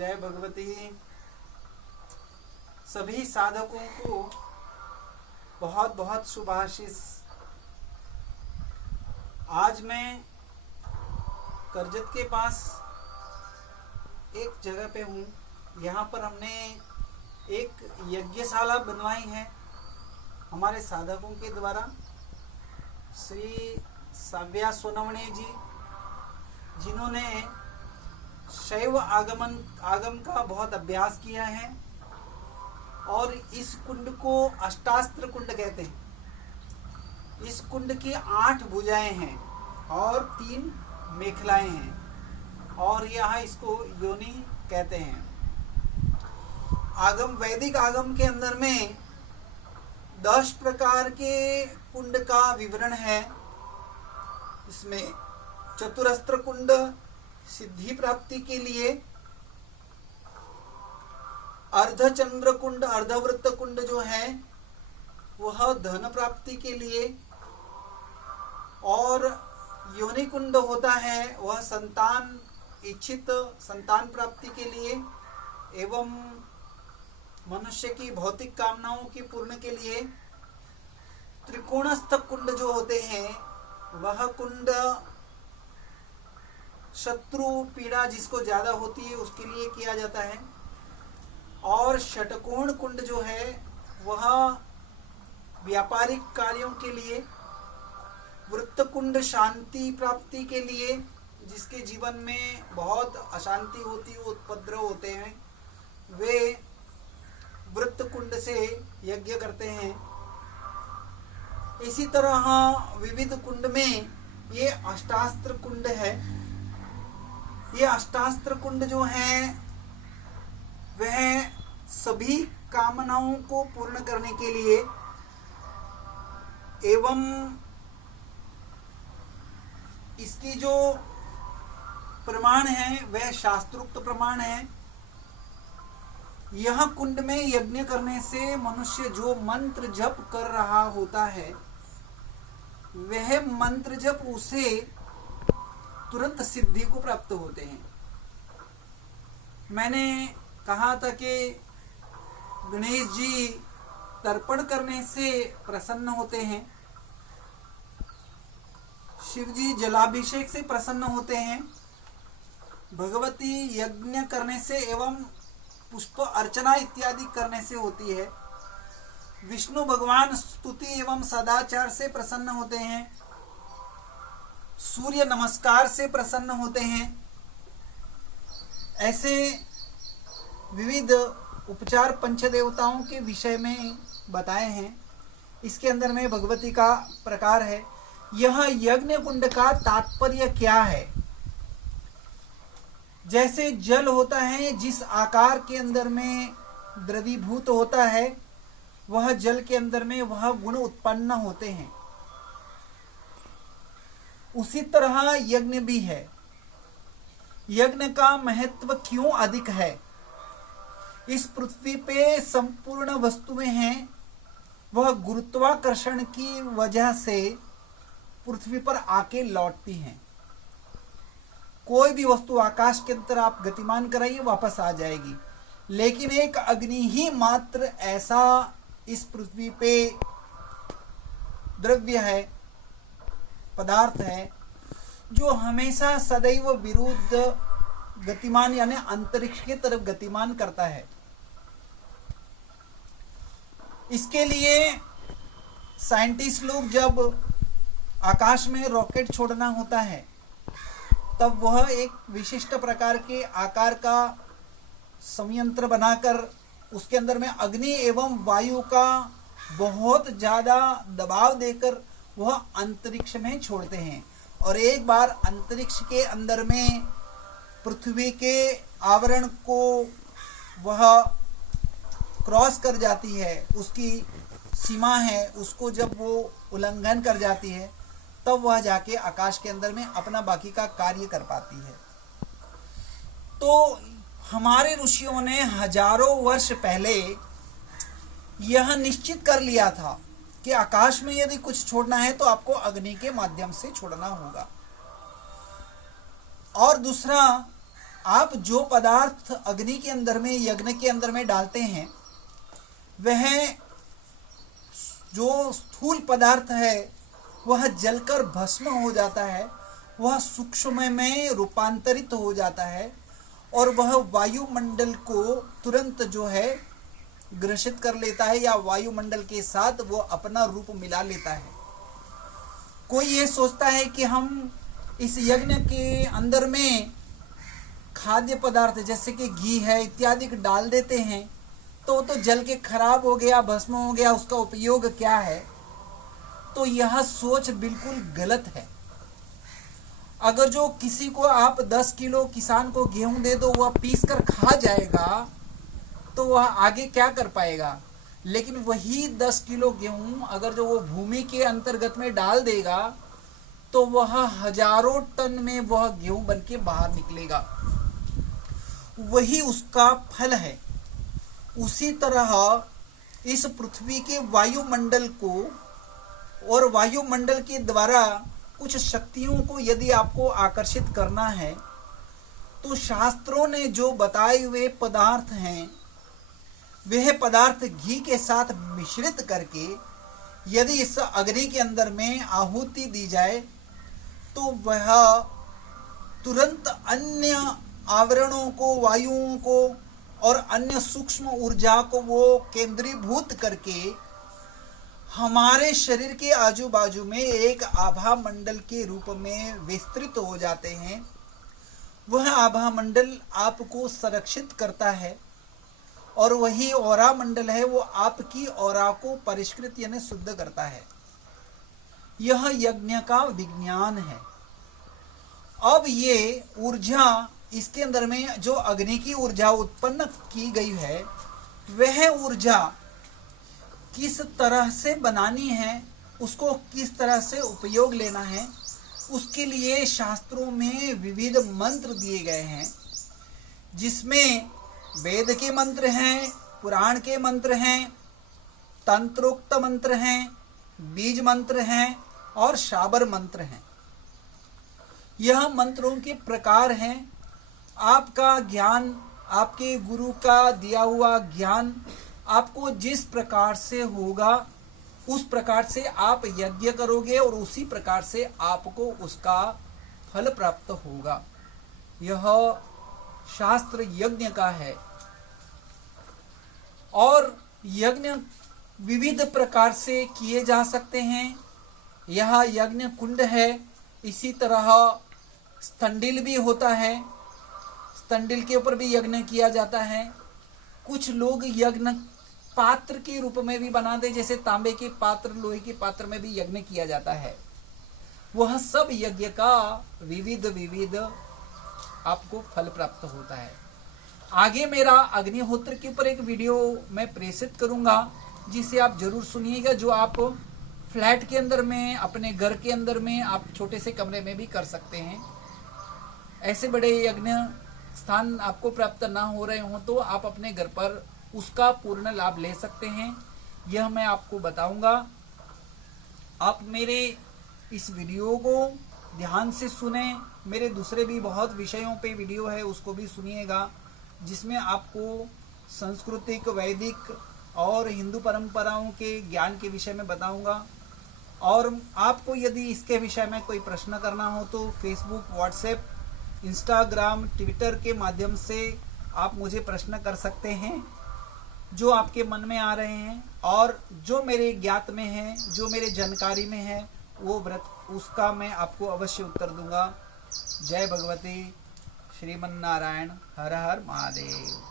जय भगवती। सभी साधकों को बहुत बहुत शुभाशीष। आज मैं करजत के पास एक जगह पे हूँ। यहाँ पर हमने एक यज्ञशाला बनवाई है हमारे साधकों के द्वारा। श्री साव्या सोनवणे जी, जिन्होंने शैव आगम का बहुत अभ्यास किया है और इस कुंड को अष्टास्त्र कुंड कहते हैं। इस कुंड की 8 भुजाएं हैं और 3 मेखलाएं हैं और यहाँ इसको योनि कहते हैं। आगम, वैदिक आगम के अंदर में 10 प्रकार के कुंड का विवरण है। इसमें चतुरस्त्र कुंड सिद्धि प्राप्ति के लिए, अर्धचंद्र कुंड, अर्धवृत्त कुंड जो है वह धन प्राप्ति के लिए, और योनि कुंड होता है वह संतान, इच्छित संतान प्राप्ति के लिए एवं मनुष्य की भौतिक कामनाओं की पूर्ण के लिए। त्रिकोणस्थ कुंड जो होते हैं वह कुंड शत्रु पीड़ा जिसको ज्यादा होती है उसके लिए किया जाता है। और षटकोण कुंड जो है वह व्यापारिक कार्यों के लिए। वृत्त कुंड शांति प्राप्ति के लिए, जिसके जीवन में बहुत अशांति होती है, उपद्रव होते हैं, वे वृत्त कुंड से यज्ञ करते हैं। इसी तरह विविध कुंड में ये अष्टास्त्र कुंड है। ये अष्टास्त्र कुंड जो है वह सभी कामनाओं को पूर्ण करने के लिए एवं इसकी जो प्रमाण है वह शास्त्रोक्त प्रमाण है। यह कुंड में यज्ञ करने से मनुष्य जो मंत्र जप कर रहा होता है वह मंत्र जप उसे तुरंत सिद्धि को प्राप्त होते हैं। मैंने कहा था कि गणेश जी तर्पण करने से प्रसन्न होते हैं, शिव जी जलाभिषेक से प्रसन्न होते हैं, भगवती यज्ञ करने से एवं पुष्प अर्चना इत्यादि करने से होती है, विष्णु भगवान स्तुति एवं सदाचार से प्रसन्न होते हैं, सूर्य नमस्कार से प्रसन्न होते हैं। ऐसे विविध उपचार पंचदेवताओं के विषय में बताए हैं। इसके अंदर में भगवती का प्रकार है। यह यज्ञ कुंड का तात्पर्य क्या है? जैसे जल होता है, जिस आकार के अंदर में द्रवीभूत होता है वह जल के अंदर में वह गुण उत्पन्न होते हैं, उसी तरह यज्ञ भी है। यज्ञ का महत्व क्यों अधिक है? इस पृथ्वी पे संपूर्ण वस्तुएं हैं, वह गुरुत्वाकर्षण की वजह से पृथ्वी पर आके लौटती हैं। कोई भी वस्तु आकाश के अंदर आप गतिमान कराइए वापस आ जाएगी, लेकिन एक अग्नि ही मात्र ऐसा इस पृथ्वी पे द्रव्य है, पदार्थ है, जो हमेशा सदैव विरुद्ध गतिमान यानी अंतरिक्ष की तरफ गतिमान करता है। इसके लिए साइंटिस्ट लोग जब आकाश में रॉकेट छोड़ना होता है तब वह एक विशिष्ट प्रकार के आकार का संयंत्र बनाकर उसके अंदर में अग्नि एवं वायु का बहुत ज्यादा दबाव देकर वह अंतरिक्ष में छोड़ते हैं। और एक बार अंतरिक्ष के अंदर में पृथ्वी के आवरण को वह क्रॉस कर जाती है, उसकी सीमा है, उसको जब वो उल्लंघन कर जाती है तब वह जाके आकाश के अंदर में अपना बाकी का कार्य कर पाती है। तो हमारे ऋषियों ने हजारों वर्ष पहले यह निश्चित कर लिया था कि आकाश में यदि कुछ छोड़ना है तो आपको अग्नि के माध्यम से छोड़ना होगा। और दूसरा, आप जो पदार्थ अग्नि के अंदर में, यज्ञ के अंदर में डालते हैं, वह जो स्थूल पदार्थ है वह जलकर भस्म हो जाता है, वह सूक्ष्म में रूपांतरित हो जाता है और वह वायुमंडल को तुरंत जो है ग्रसित कर लेता है या वायुमंडल के साथ वो अपना रूप मिला लेता है। कोई ये सोचता है कि हम इस यज्ञ के अंदर में खाद्य पदार्थ जैसे कि घी है इत्यादि डाल देते हैं तो जल के खराब हो गया, भस्म हो गया, उसका उपयोग क्या है? तो यह सोच बिल्कुल गलत है। अगर जो किसी को आप 10 किलो किसान को गेहूं दे दो, वह पीस कर खा जाएगा तो वह आगे क्या कर पाएगा? लेकिन वही 10 किलो गेहूं अगर जो वो भूमि के अंतर्गत में डाल देगा तो वह हजारों टन में वह गेहूं बन के बाहर निकलेगा, वही उसका फल है। उसी तरह इस पृथ्वी के वायुमंडल को और वायुमंडल के द्वारा कुछ शक्तियों को यदि आपको आकर्षित करना है तो शास्त्रों ने जो बताए हुए पदार्थ हैं वह पदार्थ घी के साथ मिश्रित करके यदि इस अग्नि के अंदर में आहुति दी जाए तो वह तुरंत अन्य आवरणों को, वायुओं को और अन्य सूक्ष्म ऊर्जा को वो केंद्रीभूत करके हमारे शरीर के आजू बाजू में एक आभा मंडल के रूप में विस्तृत हो जाते हैं। वह आभा मंडल आपको संरक्षित करता है और वही औरा मंडल है वो आपकी औरा को परिष्कृत यानी शुद्ध करता है। यह यज्ञ का विज्ञान है। अब ये ऊर्जा, इसके अंदर में जो अग्नि की ऊर्जा उत्पन्न की गई है वह ऊर्जा किस तरह से बनानी है, उसको किस तरह से उपयोग लेना है, उसके लिए शास्त्रों में विविध मंत्र दिए गए हैं, जिसमें वेद के मंत्र हैं, पुराण के मंत्र हैं, तंत्रोक्त मंत्र हैं, बीज मंत्र हैं और शाबर मंत्र हैं। यह मंत्रों के प्रकार हैं। आपका ज्ञान, आपके गुरु का दिया हुआ ज्ञान आपको जिस प्रकार से होगा उस प्रकार से आप यज्ञ करोगे और उसी प्रकार से आपको उसका फल प्राप्त होगा। यह शास्त्र यज्ञ का है और यज्ञ विविध प्रकार से किए जा सकते हैं। यह यज्ञ कुंड है। इसी तरह स्तंडिल भी होता है, स्तंडिल के ऊपर भी यज्ञ किया जाता है। कुछ लोग यज्ञ पात्र के रूप में भी बनाते, जैसे तांबे के पात्र, लोहे के पात्र में भी यज्ञ किया जाता है। वह सब यज्ञ का विविध विविध आपको फल प्राप्त होता है। आगे मेरा अग्निहोत्र के ऊपर एक वीडियो मैं प्रेषित करूंगा जिसे आप जरूर सुनिएगा, जो आप फ्लैट के अंदर में, अपने घर के अंदर में, आप छोटे से कमरे में भी कर सकते हैं। ऐसे बड़े यज्ञ स्थान आपको प्राप्त ना हो रहे हों तो आप अपने घर पर उसका पूर्ण लाभ ले सकते हैं। यह मैं आपको बताऊंगा। आप मेरे इस वीडियो को ध्यान से सुने। मेरे दूसरे भी बहुत विषयों पे वीडियो है, उसको भी सुनिएगा, जिसमें आपको सांस्कृतिक, वैदिक और हिंदू परंपराओं के ज्ञान के विषय में बताऊंगा। और आपको यदि इसके विषय में कोई प्रश्न करना हो तो फेसबुक, व्हाट्सएप, इंस्टाग्राम, ट्विटर के माध्यम से आप मुझे प्रश्न कर सकते हैं जो आपके मन में आ रहे हैं, और जो मेरे ज्ञात में है, जो मेरे जानकारी में है, वो व्रत उसका मैं आपको अवश्य उत्तर दूंगा। जय भगवती श्रीमन नारायण। हर हर महादेव।